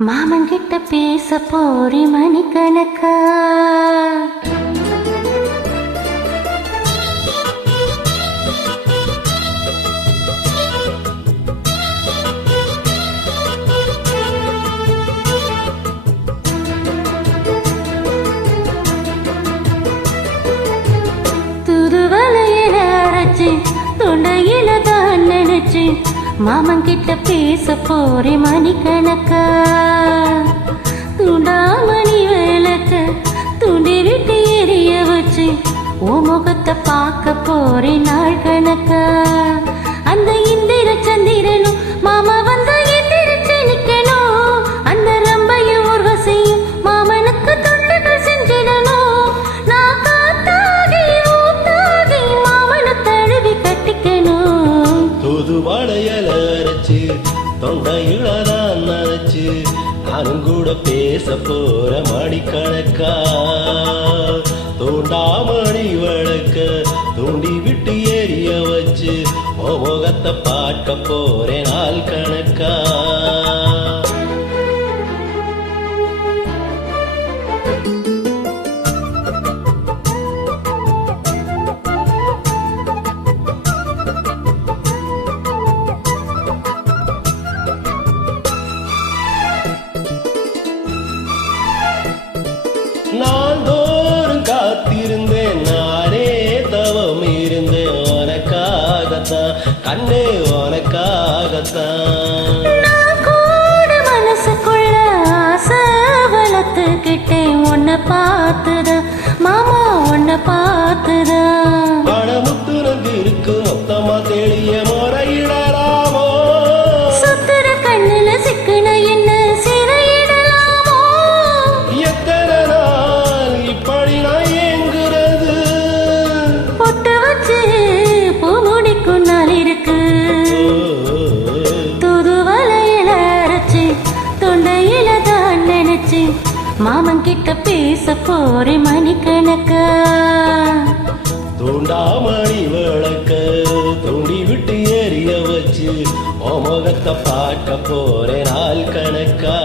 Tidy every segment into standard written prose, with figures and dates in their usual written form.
மாமன் கிட்ட பேச போறி மணிக்கணக்கா துருவலையில அரைச்சு தொண்டையில தான் நினைச்சு மாமன் கிட்ட பேச போறே மணிக்கணக்கா துண்டாமணி விளக்க துண்டி விட்டு எரிய வச்சு ஓ முகத்தை பார்க்க போறே நாள் கணக்கா அந்த இந்திர சந்திரனும் மாமா வந்த எந்திரிச்சு நிக்கணும் அந்த ரம்பையும் ஊர்வசையும் மாமனுக்கு தொண்டுகள் செஞ்சிடணும் நான் காத்தாகி ஊத்தாகி மாமனை தழுவி கட்டிக்கணும் தூது வளையல அரைச்சு தொண்டையிலதான் நினைச்சு நானும் கூட பேச போற மணிக்கணக்கா தூண்டாமணி வழக்க தூண்டி விட்டு எரிய வச்சு முகத்தை பார்க்க போறேன் நாள் கணக்கா நான் தோறும் காத்திருந்தேன் நானே தவம் இருந்தேன் உனக்காகத்தான் கண்ணே உனக்காகத்தான் மனசுக்குள்ள ஆசை வளர்த்துக்கிட்டேன் உன்னை பார்த்துதான் மாமா உன்னை பார்த்துதான் பணமுத்துனது இருக்கு மொத்தமா தெளிய முறையிடலாமோ சுத்துற கண்ணுல சிக்கன என்ன சிறையிடலாமோ எத்தனை நாள் இப்படி நான் ஏங்குறது பொட்டு வச்சு பூ முடிக்கும் நாள் இருக்கு துருவலையில அரைச்சு தொண்டையில தான் நினைச்சு மாமன் கிட்ட பேச போறே மணிக்கணக்கா தூண்டாமணி விளக்க தூண்டி விட்டு எரிய வச்சு முகத்தை பார்க்க போறேன் நாள் கணக்கா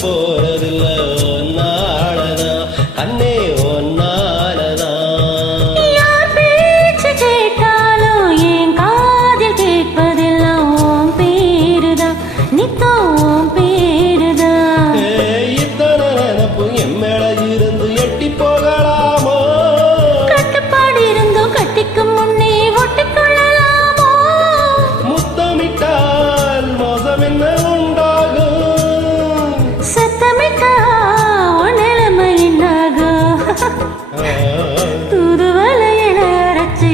போறதில்ல ஒன்னாலதான் கண்ணே ஒன்னாலதான் யார் பேச்சு கேட்டாலும் என் காதில் கேட்பதெல்லாம் உன் பேருதான் நித்தம் உன் பேருதான் இத்தனை நினப்பு என் மேல இருந்து எட்டி போகலாமோ கட்டுப்பாடு இருந்தும் கட்டிக்கும் முன்னே ஒட்டிக்கொள்ளலாமோ முத்தமிட்டால் மோசம் என்ன உண்டாகும் சத்தமிட்டா உன் நிலைமை என்னாகும் துருவலையில அரைச்சு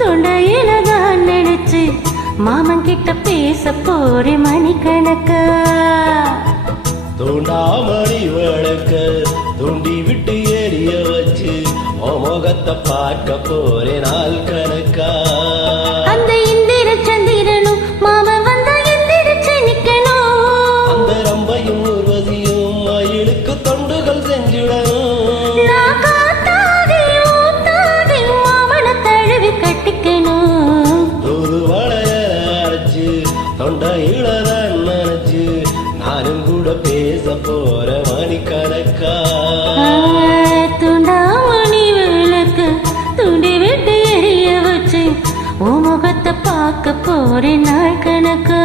தொண்டையில தான் நினைச்சு மாமன் கிட்ட பேச போறே மணிக்கணக்கா தூண்டாமணி விளக்க தூண்டி விட்டு எரிய வச்சு முகத்தை பார்க்க போறேன் நாள் கணக்கா அந்த இந்திர சந்திரனும் மாமன் வந்த எந்திரிச்சு நிக்கணும் அந்த ரம்பையும் ஊர்வசியும் மயிலுக்கு தொண்டுகள் செஞ்சிடணும் நான் காத்தாகி ஊத்தாகி மாமனை தழுவி கட்டிக்கணும் தூது வளையல அரைச்சு தொண்டையிலதான் நினைச்சு நானும் கூட பேச போற மணிக்கணக்கா துண்டாமணி விளக்கு துண்டி விட்டு எரிய வச்சு உன் முகத்தை பார்க்க போறேன் நாள் கணக்கா